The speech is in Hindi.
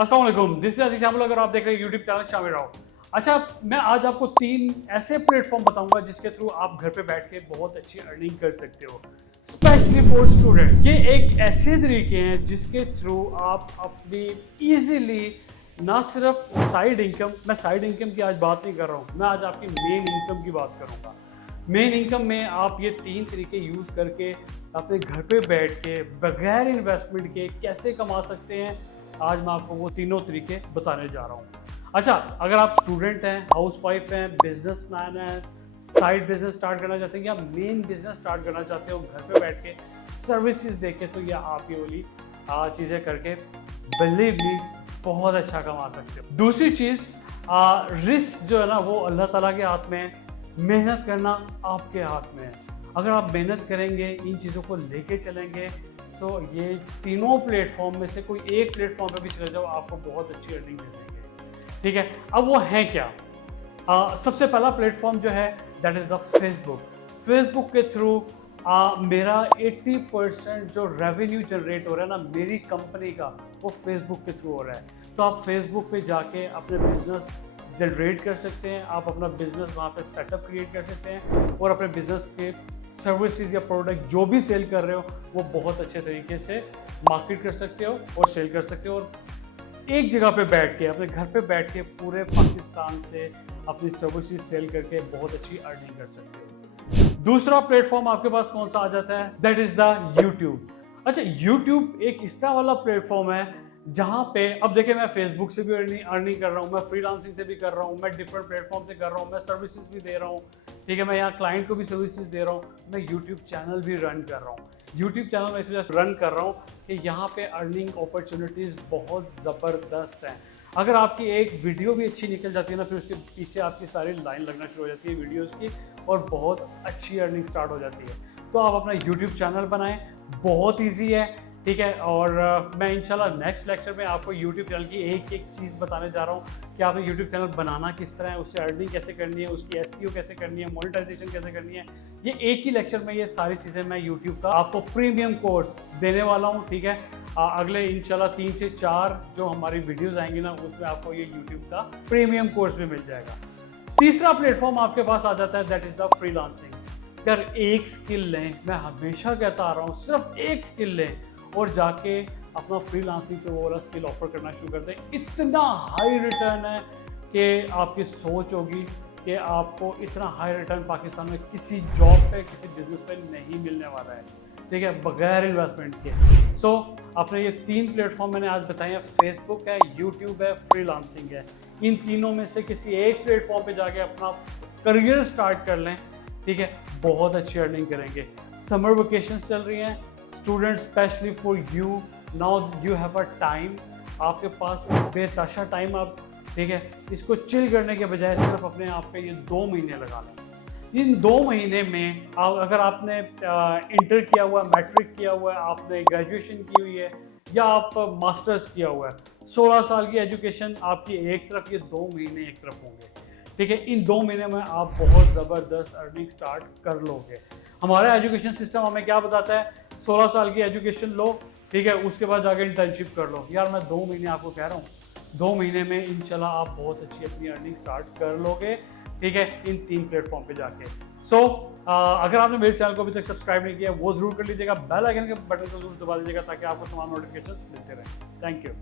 अस्सलाम वालेकुम, दिस इज अजीज शामिल। अगर आप देख रहे हैं यूट्यूब चैनल शामिल रहो। अच्छा, मैं आज आपको 3 ऐसे प्लेटफॉर्म बताऊंगा जिसके थ्रू आप घर पे बैठ के बहुत अच्छी अर्निंग कर सकते हो, स्पेशली फॉर स्टूडेंट। ये एक ऐसे तरीके हैं जिसके थ्रू आप अपनी इजीली ना सिर्फ साइड इनकम, मैं साइड इनकम की आज बात नहीं कर रहा हूँ, मैं आज आपकी मेन इनकम की बात करूँगा। मेन इनकम में आप ये 3 तरीके यूज़ करके अपने घर पे बैठ के बगैर इन्वेस्टमेंट के कैसे कमा सकते हैं, आज मैं आपको वो तीनों तरीके बताने जा रहा हूँ। अच्छा, अगर आप स्टूडेंट हैं, हाउसवाइफ हैं, बिजनेसमैन हैं, साइड बिजनेस स्टार्ट करना चाहते हैं या मेन बिजनेस स्टार्ट करना चाहते हो घर पे बैठ के सर्विसेज देके, तो ये आप ये वाली चीज़ें करके बिलीव मी बहुत अच्छा कमा सकते हो। दूसरी चीज़, रिस्क जो है ना वो अल्लाह ताला के हाथ में है, मेहनत करना आपके हाथ में है। अगर आप मेहनत करेंगे, इन चीज़ों को लेके चलेंगे, तो ये तीनों प्लेटफॉर्म में से कोई एक प्लेटफॉर्म पे भी चले जाओ, आपको बहुत अच्छी अर्निंग दे देंगे। ठीक है, अब वो है क्या? सबसे पहला प्लेटफॉर्म जो है that is the Facebook. Facebook के थ्रू मेरा 80% जो रेवेन्यू जनरेट हो रहा है ना मेरी कंपनी का, वो फेसबुक के थ्रू हो रहा है। तो आप फेसबुक पे जाके अपने बिजनेस जनरेट कर सकते हैं, आप अपना बिजनेस वहाँ पे सेटअप क्रिएट कर सकते हैं और अपने बिजनेस के सर्विसेज या प्रोडक्ट जो भी सेल कर रहे हो वो बहुत अच्छे तरीके से मार्केट कर सकते हो और सेल कर सकते हो, और एक जगह पे बैठ के अपने घर पे बैठ के पूरे पाकिस्तान से अपनी सर्विसेज सेल करके बहुत अच्छी अर्निंग कर सकते हो। दूसरा प्लेटफॉर्म आपके पास कौन सा आ जाता है? That is the YouTube. अच्छा, यूट्यूब एक इस तरह वाला प्लेटफॉर्म है जहाँ पे, अब देखिए, मैं फेसबुक से भी अर्निंग कर रहा हूँ, मैं फ्रीलांसिंग से भी कर रहा हूँ, मैं डिफरेंट प्लेटफॉर्म से कर रहा हूँ, मैं सर्विसेज भी दे रहा हूँ। ठीक है, मैं यहाँ क्लाइंट को भी सर्विसेज दे रहा हूँ, मैं यूट्यूब चैनल भी रन कर रहा हूँ। यूट्यूब चैनल में इसलिए रन कर रहा हूँ कि यहाँ पे अर्निंग अपॉर्चुनिटीज़ बहुत ज़बरदस्त हैं। अगर आपकी एक वीडियो भी अच्छी निकल जाती है ना, फिर उसके पीछे आपकी सारी लाइन लगना शुरू हो जाती है वीडियोज़ की, और बहुत अच्छी अर्निंग स्टार्ट हो जाती है। तो आप अपना यूट्यूब चैनल बनाएं, बहुत ईजी है। ठीक है, और मैं इंशाल्लाह नेक्स्ट लेक्चर में आपको यूट्यूब चैनल की एक एक चीज़ बताने जा रहा हूँ कि आपने यूट्यूब चैनल बनाना किस तरह है, उससे अर्निंग कैसे करनी है, उसकी एसईओ कैसे करनी है, मोनेटाइजेशन कैसे करनी है। ये एक ही लेक्चर में ये सारी चीज़ें मैं यूट्यूब का आपको प्रीमियम कोर्स देने वाला हूँ। ठीक है, अगले इंशाल्लाह 3 से 4 जो हमारी वीडियोज़ आएंगी ना, उसमें आपको ये यूट्यूब का प्रीमियम कोर्स भी मिल जाएगा। तीसरा प्लेटफॉर्म आपके पास आ जाता है, दैट इज़ द फ्रीलांसिंग। यार, एक स्किल लें, मैं हमेशा कहता आ रहा हूँ, सिर्फ एक स्किल लें और जाके अपना फ्रीलांसिंग पे वो वाला स्किल ऑफर करना शुरू कर दें। इतना हाई रिटर्न है कि आपकी सोच होगी कि आपको इतना हाई रिटर्न पाकिस्तान में किसी जॉब पे, किसी बिजनेस पे नहीं मिलने वाला है। ठीक है, बगैर इन्वेस्टमेंट के। सो आपने ये 3 प्लेटफॉर्म मैंने आज बताए हैं, फेसबुक है, यूट्यूब है, फ्रीलांसिंग है। इन तीनों में से किसी एक प्लेटफॉर्म पे जाके अपना करियर स्टार्ट कर लें। ठीक है, बहुत अच्छी अर्निंग करेंगे। समर वेकेशंस चल रही हैं, students, specially for you, now you have a time, आपके पास बेतहाशा टाइम। आप, ठीक है, इसको चिल करने के बजाय सिर्फ अपने आप पे ये 2 महीने लगा लें। इन 2 महीने में अगर आपने इंटर किया हुआ है, मैट्रिक किया हुआ है, आपने ग्रेजुएशन की हुई है या आप मास्टर्स किया हुआ है, 16 साल की एजुकेशन आपकी एक तरफ, ये 2 महीने एक तरफ होंगे। ठीक है, इन 2 महीने में आप बहुत ज़बरदस्त अर्निंग स्टार्ट कर लोगे। हमारा एजुकेशन सिस्टम हमें क्या बताता है? 16 साल की एजुकेशन लो, ठीक है, उसके बाद जाके इंटर्नशिप कर लो। यार, मैं 2 महीने आपको कह रहा हूँ, 2 महीने में इंशाल्लाह आप बहुत अच्छी अपनी अर्निंग स्टार्ट कर लोगे। ठीक है, इन 3 प्लेटफॉर्म पे जाके। अगर आपने मेरे चैनल को अभी तक सब्सक्राइब नहीं किया, वो जरूर कर लीजिएगा, बेल आइकन के बटन को जरूर दबा दीजिएगा ताकि आपको तमाम नोटिफिकेशन मिलते रहें। Thank you.